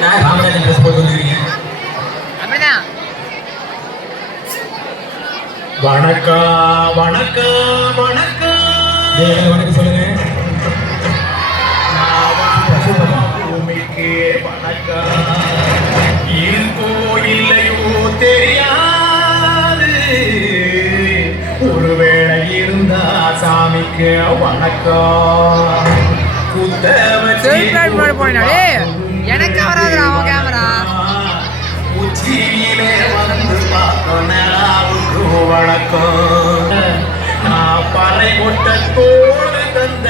Ramarajan dress போட்டு வந்துருக்கீங்க. அப்படிதான். வணக்கம் வணக்கம் வணக்கம். வணக்கம் சொல்லுங்க. பூமிக்கு வணக்கம். இருக்கோ இல்லையோ தெரியாது, ஒருவேளை இருந்தா சாமிக்கு வணக்கம். எனக்கு வராது அவன் கேமரா. உச்சியிலே வந்து பார்க்கணுக்கு வணக்கம். நான் பறை கொட்ட தோடு தந்த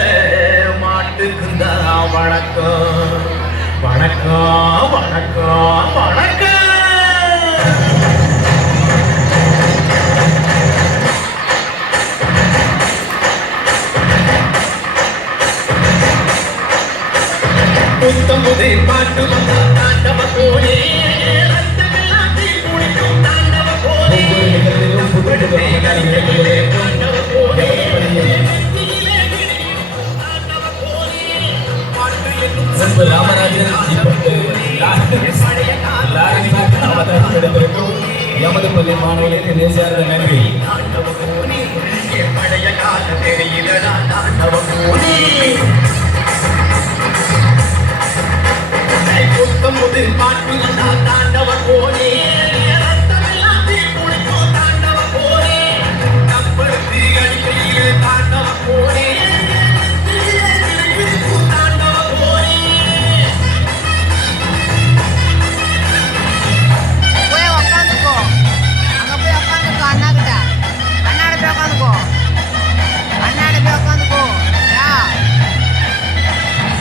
மாட்டுக்கு தான் வணக்கம். வணக்கம் வணக்கம் வணக்கம். புத்தம் புதிர் பாட்டு வந்தா தாண்டவ கோலே, ரத்தமெல்லாம் தீ குளிக்கும் தாண்டவ கோலே, தாண்டவ கோலே, ராமராஜன் எமது பள்ளி மாணவர்களுக்கு தேசியார்ந்த நன்றி. பழைய கால தெரியலடா தாண்டவ கோலே. புத்தம் புதிர் பாட்டு வந்தா தாண்டவ கோலே, ரத்தமெல்லாம் தீ குளிக்கும் தாண்டவ கோலே, கப்படுத்தி அடிக்கையில் தாண்டவ கோலே, தாண்டவ கோலே. போய் உக்காந்துக்கோ, அங்க போய் உக்காந்துக்கோ. அண்ணா கிட்ட, அண்ணாட போய் உக்காந்துக்கோ, அண்ணாட போய் உக்காந்துக்கோ.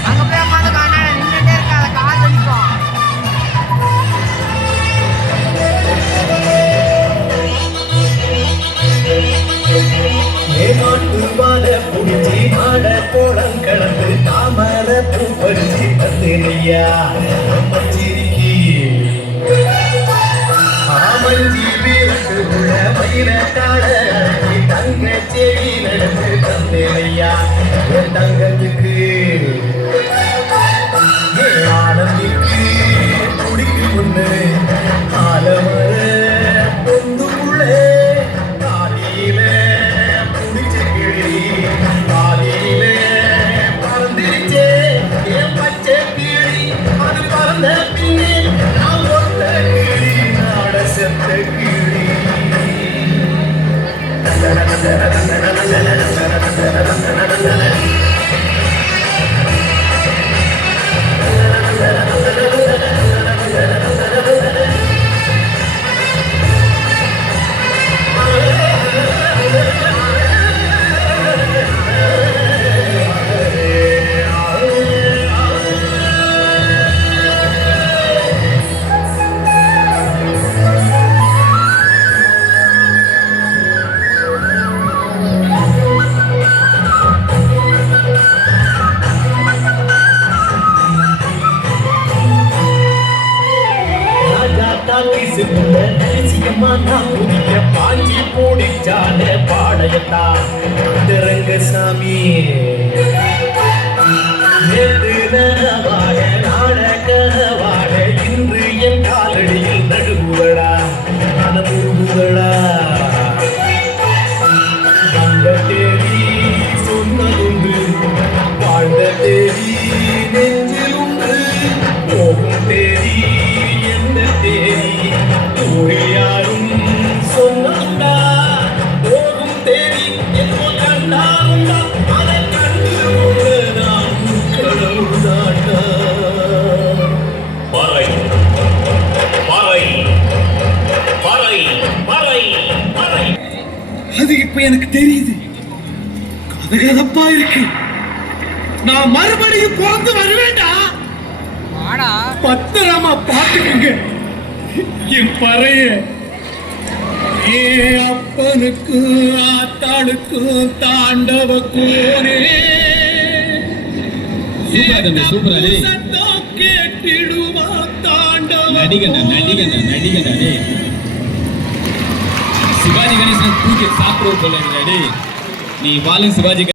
அங்க போய் உக்காந்துக்கோ. அண்ணாட நின்றுட்டே இருக்காத, கால் வலிக்கும். ஏமாட்டு வாழ புடிச்சி மாட கோலம் கலந்து தாமர பூ பறிச்சு வந்தேனையா மஞ்சிரிக்கி. ஆமஞ்சி வீரட்டு உள்ள மயிலட்டாட தங்க செடி நடந்து தந்தேனையா என் தங்கத்துக்கு. ஆனந்திக்கு குடிக்கு ஒண்ணு ஆலமர பொந்துக்குள்ள காலியில புடிச்ச கிளி, காலியில பறந்துருச்சே என் பச்சை கிளி. அது பறந்த பின்னே நான் ஒத்த கிளி, நாட செத்த கிளி. பாஞ்சி போடிச்சான பாடையத்தா ரங்கசாமி. வாட நாடகவாட இன்று என் காலடியில் நடுவுகளா அனுபவங்களா. அந்த தேவி சொன்னதுண்டு, வாழ்ந்த தேவி நெஞ்சில் உண்டு, போகும் தேவி எந்த தேவி யாரும் சொன்னா போகும் தேவி எப்போ கண்டாருண்டா அதை கண்டு நான் கடவுள்தாண்டா. பறை பறை பறை பறை பறை. அது இப்ப எனக்கு தெரியுது, கதகதப்பா இருக்கு. நான் மறுபடியும் பிறந்து வருவேண்டா. பத்திரமா பாத்துக்கங்க என் பறைய. ஏ அப்பனுக்கு ஆத்தாளுக்கு தாண்டவ கோரே, சத்தம் கேட்டிடுவா தாண்டவ. நடிகண்டா நடிகண்டா நடிகண்டா. சிவாஜி கணேசன் தூக்கி சாப்பிடுவோம் போல நீ வாழும் சிவாஜி